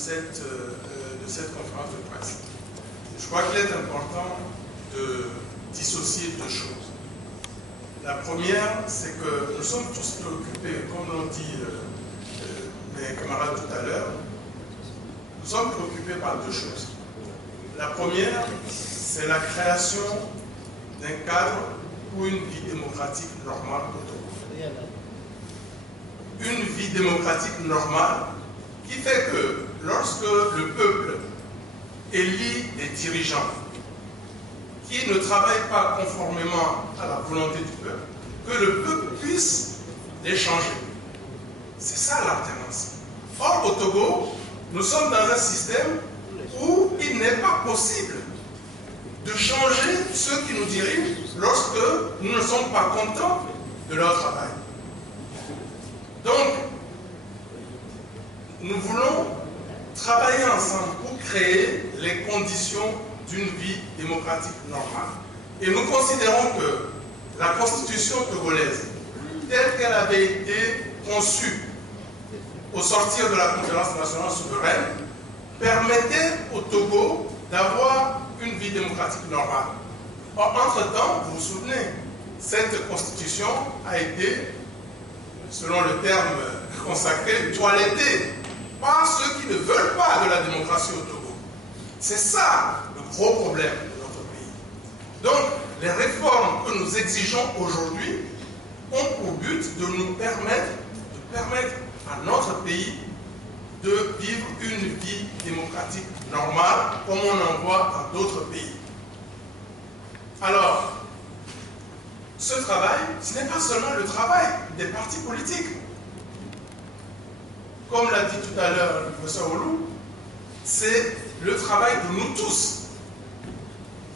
cette conférence de presse. Je crois qu'il est important de dissocier deux choses. La première, c'est que nous sommes tous préoccupés, comme l'ont dit mes camarades tout à l'heure, nous sommes préoccupés par deux choses. La première, c'est la création d'un cadre pour une vie démocratique normale au Togo. Une vie démocratique normale qui fait que lorsque le peuple élit des dirigeants qui ne travaillent pas conformément à la volonté du peuple, que le peuple puisse les changer. C'est ça l'alternance. Or, au Togo, nous sommes dans un système où il n'est pas possible de changer ceux qui nous dirigent lorsque nous ne sommes pas contents de leur travail. Donc, nous voulons travailler ensemble pour créer les conditions d'une vie démocratique normale. Et nous considérons que la constitution togolaise, telle qu'elle avait été conçue au sortir de la conférence nationale souveraine, permettait au Togo d'avoir une vie démocratique normale. Or, entre-temps, vous vous souvenez, cette constitution a été, selon le terme consacré, toilettée par ceux qui ne veulent pas de la démocratie au Togo. C'est ça le gros problème de notre pays. Donc, les réformes que nous exigeons aujourd'hui ont pour but de nous permettre à notre pays de vivre une vie démocratique normale comme on en voit dans d'autres pays. Alors, ce travail, ce n'est pas seulement le travail des partis politiques. Comme l'a dit tout à l'heure le professeur Olou, c'est le travail de nous tous.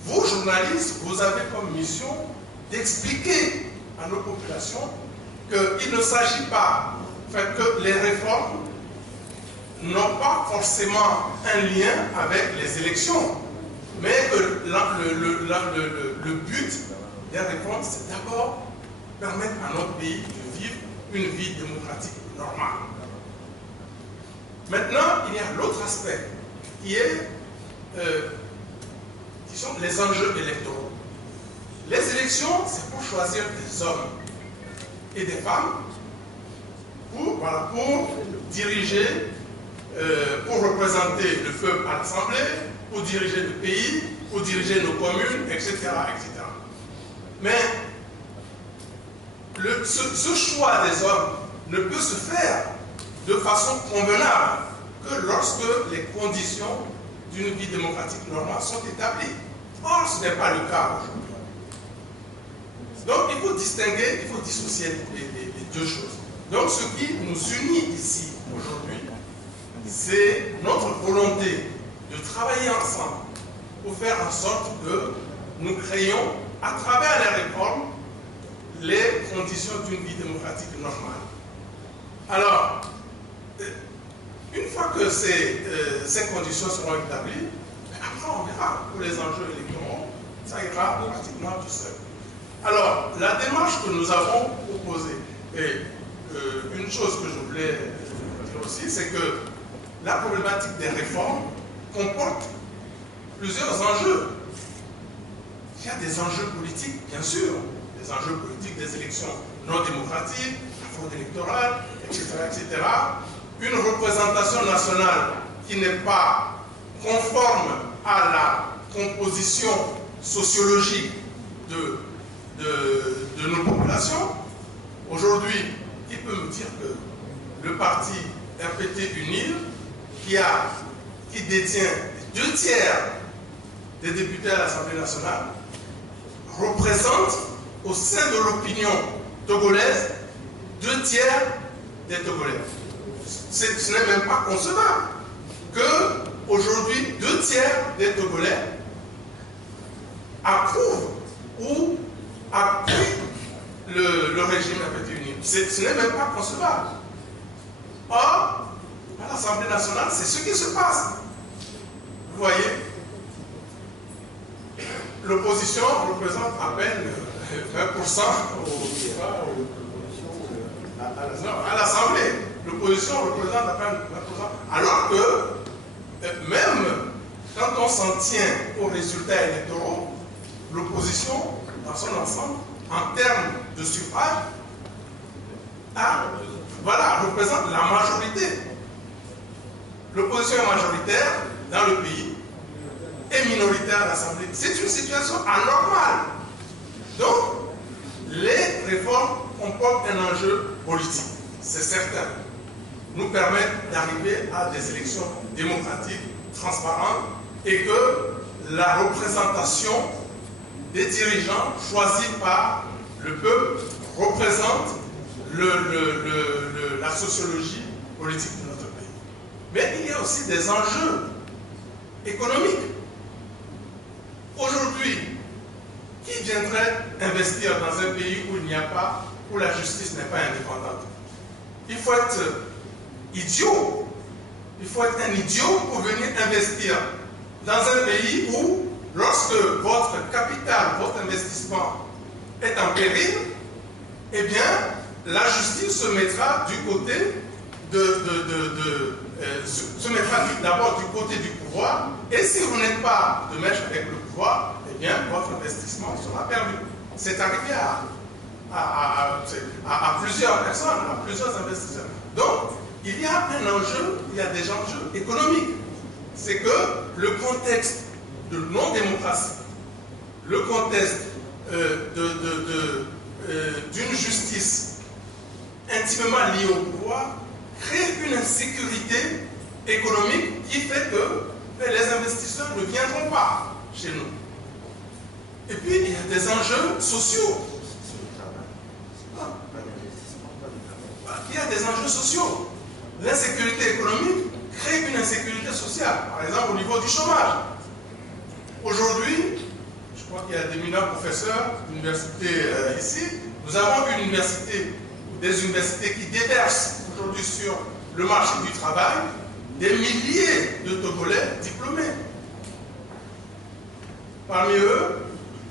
Vous, journalistes, vous avez comme mission d'expliquer à nos populations qu'il ne s'agit pas, que les réformes n'ont pas forcément un lien avec les élections, mais que le but des réformes, c'est d'abord permettre à notre pays de vivre une vie démocratique normale. Maintenant, il y a l'autre aspect qui sont les enjeux électoraux. Les élections, c'est pour choisir des hommes et des femmes pour diriger, pour représenter le peuple à l'Assemblée, pour diriger le pays, pour diriger nos communes, etc. etc. Mais ce choix des hommes ne peut se faire de façon convenable que lorsque les conditions d'une vie démocratique normale sont établies. Or, ce n'est pas le cas aujourd'hui. Donc, il faut distinguer, il faut dissocier les deux choses. Donc, ce qui nous unit ici aujourd'hui, c'est notre volonté de travailler ensemble pour faire en sorte que nous créions, à travers les réformes, les conditions d'une vie démocratique normale. Alors, une fois que ces conditions seront établies, après on verra pour les enjeux électoraux, ça ira pratiquement tout seul. Alors, la démarche que nous avons proposée, et une chose que je voulais dire aussi, c'est que la problématique des réformes comporte plusieurs enjeux. Il y a des enjeux politiques, bien sûr, des enjeux politiques des élections non démocratiques, la fraude électorale, etc., etc. Une représentation nationale qui n'est pas conforme à la composition sociologique de nos populations. Aujourd'hui, qui peut me dire que le parti RPT UNIR, qui détient 2/3 des députés à l'Assemblée nationale, représente au sein de l'opinion togolaise 2/3 des Togolais. Ce n'est même pas concevable qu'aujourd'hui 2/3 des Togolais approuvent ou appuient le régime RPT UNIR. Ce n'est même pas concevable. Or, à l'Assemblée nationale, c'est ce qui se passe. Vous voyez, l'opposition représente à peine 20% à l'Assemblée. L'opposition représente à peine 20%. Alors que même quand on s'en tient aux résultats électoraux, l'opposition, dans son ensemble, en termes de suffrage, représente la majorité. L'opposition est majoritaire dans le pays et minoritaire à l'Assemblée. C'est une situation anormale. Donc, les réformes comportent un enjeu politique, c'est certain. Nous permettent d'arriver à des élections démocratiques, transparentes, et que la représentation des dirigeants choisis par le peuple représente la sociologie politique de notre pays. Mais il y a aussi des enjeux économiques. Aujourd'hui, qui viendrait investir dans un pays où il n'y a pas, où la justice n'est pas indépendante? Il faut être idiot. Il faut être un idiot pour venir investir dans un pays où, lorsque votre capital, votre investissement est en péril, eh bien, la justice se mettra du côté se mettra d'abord du côté du pouvoir, et si vous n'êtes pas de mèche avec le pouvoir, eh bien, votre investissement sera perdu. C'est arrivé à plusieurs personnes, à plusieurs investisseurs. Donc, il y a un enjeu, il y a des enjeux économiques. C'est que le contexte de non-démocratie, le contexte d'une justice intimement liée au pouvoir, crée une insécurité économique qui fait que les investisseurs ne viendront pas chez nous. Et puis, il y a des enjeux sociaux. Il y a des enjeux sociaux. L'insécurité économique crée une insécurité sociale, par exemple au niveau du chômage. Aujourd'hui, je crois qu'il y a d'éminents professeurs d'université ici, nous avons une université, des universités qui déversent aujourd'hui sur le marché du travail des milliers de Togolais diplômés. Parmi eux,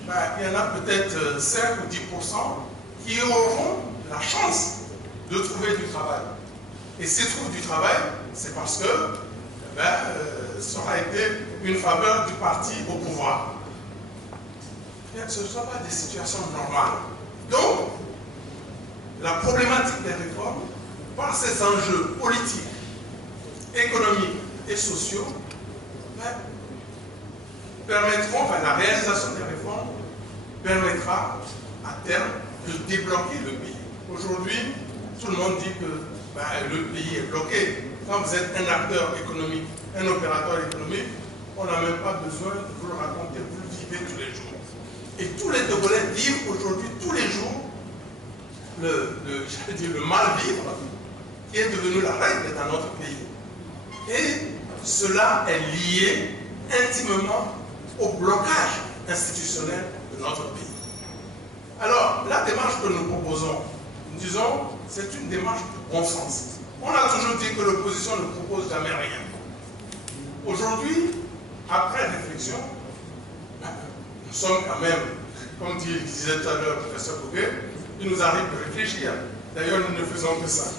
il y en a peut-être 5 ou 10% qui auront la chance de trouver du travail. Et s'ils trouvent du travail, c'est parce que ça aura été une faveur du parti au pouvoir. Ce ne sont pas des situations normales. Donc, la problématique des réformes, par ces enjeux politiques, économiques et sociaux, permettront, la réalisation des réformes permettra à terme de débloquer le pays. Aujourd'hui, tout le monde dit que le pays est bloqué. Quand vous êtes un acteur économique, un opérateur économique, on n'a même pas besoin de vous le raconter, vous le vivez tous les jours. Et tous les Togolais vivent aujourd'hui, tous les jours, le mal-vivre qui est devenu la règle dans notre pays. Et cela est lié intimement au blocage institutionnel de notre pays. Alors, la démarche que nous proposons, nous disons, c'est une démarche de bon sens. On a toujours dit que l'opposition ne propose jamais rien. Aujourd'hui, après réflexion, nous sommes quand même, comme disait tout à l'heure le professeur Bouguet, il nous arrive de réfléchir. D'ailleurs, nous ne faisons que ça.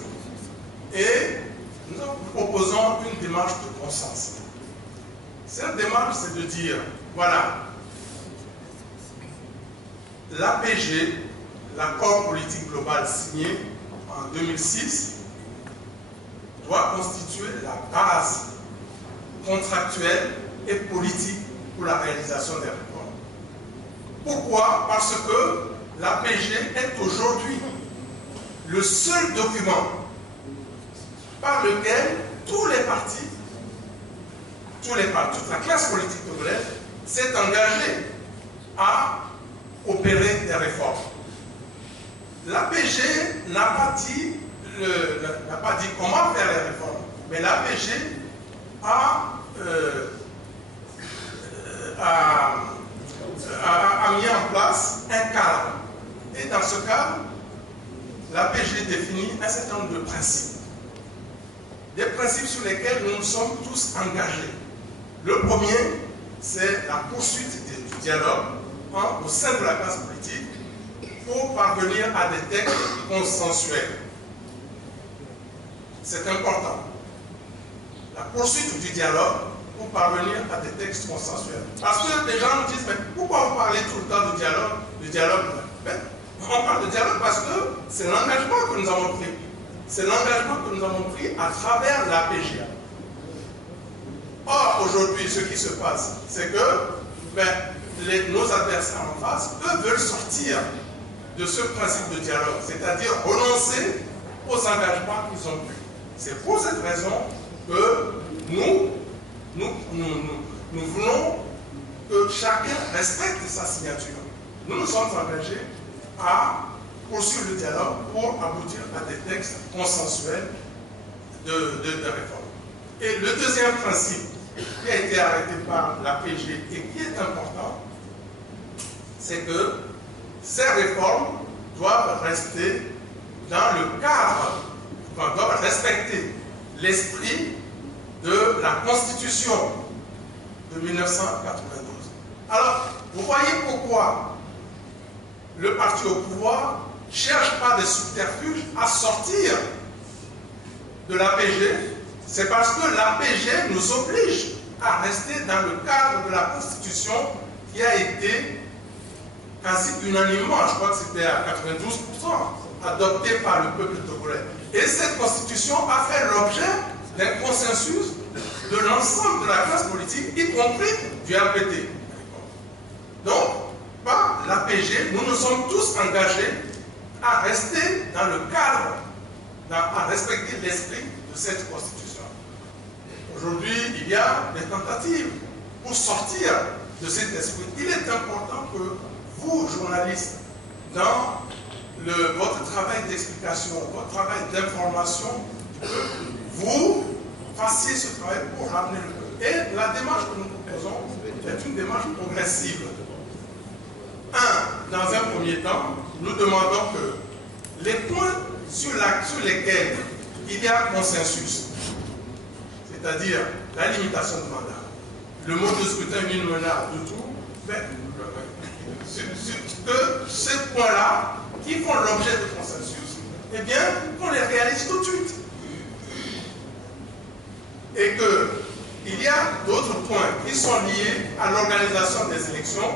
Et nous proposons une démarche de bon sens. Cette démarche, c'est de dire, voilà, l'APG, l'accord politique global signé en 2006, doit constituer la base contractuelle et politique pour la réalisation des réformes. Pourquoi? Parce que l'APG est aujourd'hui le seul document par lequel tous les partis, toute la classe politique togolaise s'est engagée à opérer des réformes. L'APG n'a pas dit comment faire les réformes, mais l'APG a mis en place un cadre. Et dans ce cadre, l'APG définit un certain nombre de principes. Des principes sur lesquels nous nous sommes tous engagés. Le premier, c'est la poursuite du dialogue au sein de la classe politique pour parvenir à des textes consensuels. C'est important. La poursuite du dialogue pour parvenir à des textes consensuels. Parce que les gens nous disent, mais pourquoi vous parlez tout le temps de dialogue, mais on parle de dialogue parce que c'est l'engagement que nous avons pris. C'est l'engagement que nous avons pris à travers l'APG. Or, aujourd'hui, ce qui se passe, c'est que nos adversaires en face, eux, veulent sortir de ce principe de dialogue, c'est-à-dire renoncer aux engagements qu'ils ont pris. C'est pour cette raison que nous voulons que chacun respecte sa signature. Nous nous sommes engagés à poursuivre le dialogue pour aboutir à des textes consensuels de réforme. Et le deuxième principe qui a été arrêté par l'APG et qui est important, c'est que ces réformes doivent rester dans le cadre, doivent respecter l'esprit de la Constitution de 1992. Alors, vous voyez pourquoi le parti au pouvoir ne cherche pas des subterfuges à sortir de l'APG. C'est parce que l'APG nous oblige à rester dans le cadre de la Constitution qui a été quasi unanimement, je crois que c'était à 92%, adoptée par le peuple togolais. Et cette Constitution a fait l'objet d'un consensus de l'ensemble de la classe politique, y compris du RPT. Donc, par l'APG, nous nous sommes tous engagés à rester dans le cadre, à respecter l'esprit de cette Constitution. Aujourd'hui, il y a des tentatives pour sortir de cet esprit. Il est important que vous, journalistes, dans votre travail d'explication, votre travail d'information, vous fassiez ce travail pour ramener le peuple. Et la démarche que nous proposons est une démarche progressive. Dans un premier temps, nous demandons que les points sur lesquels il y a consensus, c'est-à-dire la limitation du mandat, le mode de scrutin uninominal de tout, que ces points-là, qui font l'objet de consensus, eh bien, qu'on les réalise tout de suite. Et qu'il y a d'autres points qui sont liés à l'organisation des élections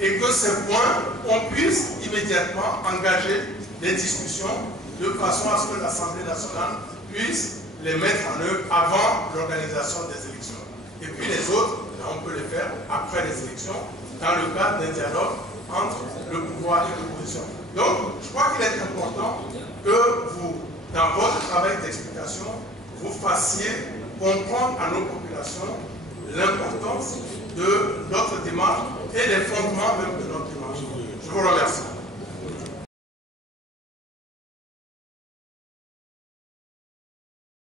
et que ces points, on puisse immédiatement engager des discussions de façon à ce que l'Assemblée nationale puisse les mettre en œuvre avant l'organisation des élections. Et puis les autres, on peut les faire après les élections, dans le cadre d'un dialogue entre le pouvoir et l'opposition. Donc, je crois qu'il est important que vous, dans votre travail d'explication, vous fassiez comprendre à nos populations l'importance de notre démarche et les fondements même de notre démarche.